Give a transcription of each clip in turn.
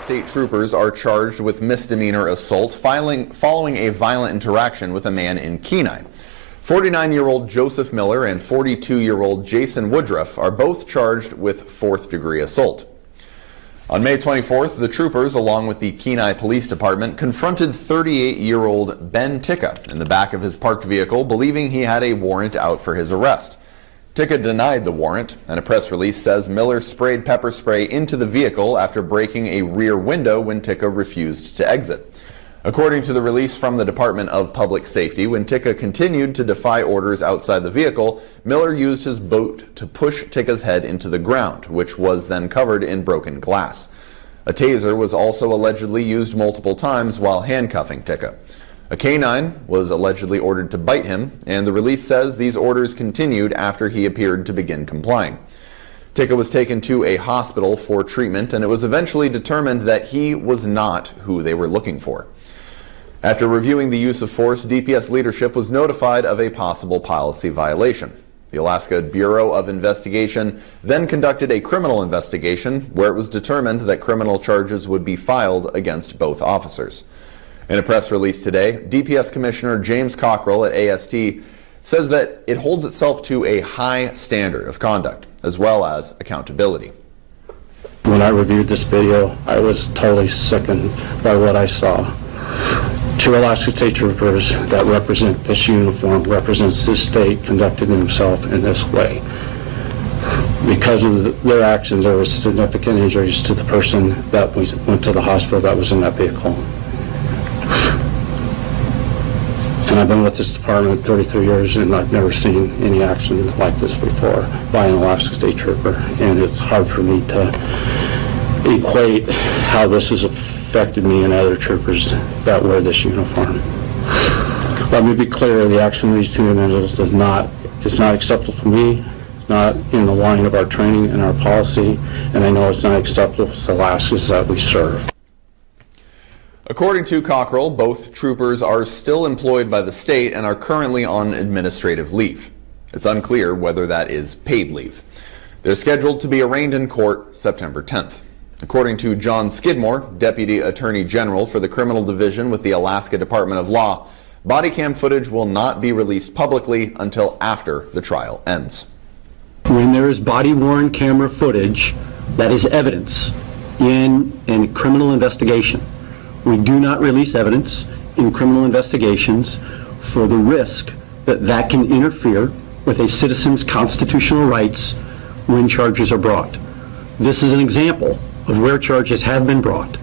State troopers are charged with misdemeanor assault following a violent interaction with a man in Kenai. 49-year-old Joseph Miller and 42-year-old Jason Woodruff are both charged with fourth-degree assault. On May 24th, the troopers, along with the Kenai Police Department, confronted 38-year-old Ben Ticka in the back of his parked vehicle, believing he had a warrant out for his arrest. Ticka denied the warrant, and a press release says Miller sprayed pepper spray into the vehicle after breaking a rear window when Ticka refused to exit. According to the release from the Department of Public Safety, when Ticka continued to defy orders outside the vehicle, Miller used his boot to push Ticka's head into the ground, which was then covered in broken glass. A taser was also allegedly used multiple times while handcuffing Ticka. A canine was allegedly ordered to bite him, and the release says these orders continued after he appeared to begin complying. Ticka was taken to a hospital for treatment, and it was eventually determined that he was not who they were looking for. After reviewing the use of force, DPS leadership was notified of a possible policy violation. The Alaska Bureau of Investigation then conducted a criminal investigation where it was determined that criminal charges would be filed against both officers. In a press release today, DPS Commissioner James Cockrell at AST says that it holds itself to a high standard of conduct as well as accountability. When I reviewed this video, I was totally sickened by what I saw. Two Alaska State troopers that represent this uniform, represents this state, conducted themselves in this way. Because of their actions, there was significant injuries to the person that went to the hospital that was in that vehicle. And I've been with this department 33 years, and I've never seen any action like this before by an Alaska State trooper. And it's hard for me to equate how this has affected me and other troopers that wear this uniform. Let me be clear, the action of these two individuals is not acceptable to me. It's not in the line of our training and our policy, and I know it's not acceptable to the Alaskans that we serve. According to Cockrell, both troopers are still employed by the state and are currently on administrative leave. It's unclear whether that is paid leave. They're scheduled to be arraigned in court September 10th. According to John Skidmore, Deputy Attorney General for the Criminal Division with the Alaska Department of Law, body cam footage will not be released publicly until after the trial ends. When there is body-worn camera footage, that is evidence in a criminal investigation. We do not release evidence in criminal investigations for the risk that that can interfere with a citizen's constitutional rights when charges are brought. This is an example of where charges have been brought.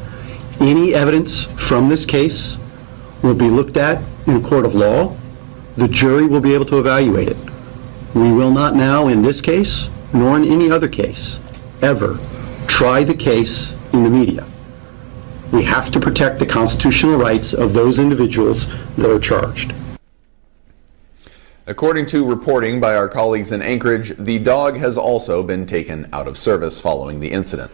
Any evidence from this case will be looked at in a court of law. The jury will be able to evaluate it. We will not now, in this case, nor in any other case, ever try the case in the media. We have to protect the constitutional rights of those individuals that are charged. According to reporting by our colleagues in Anchorage, the dog has also been taken out of service following the incident.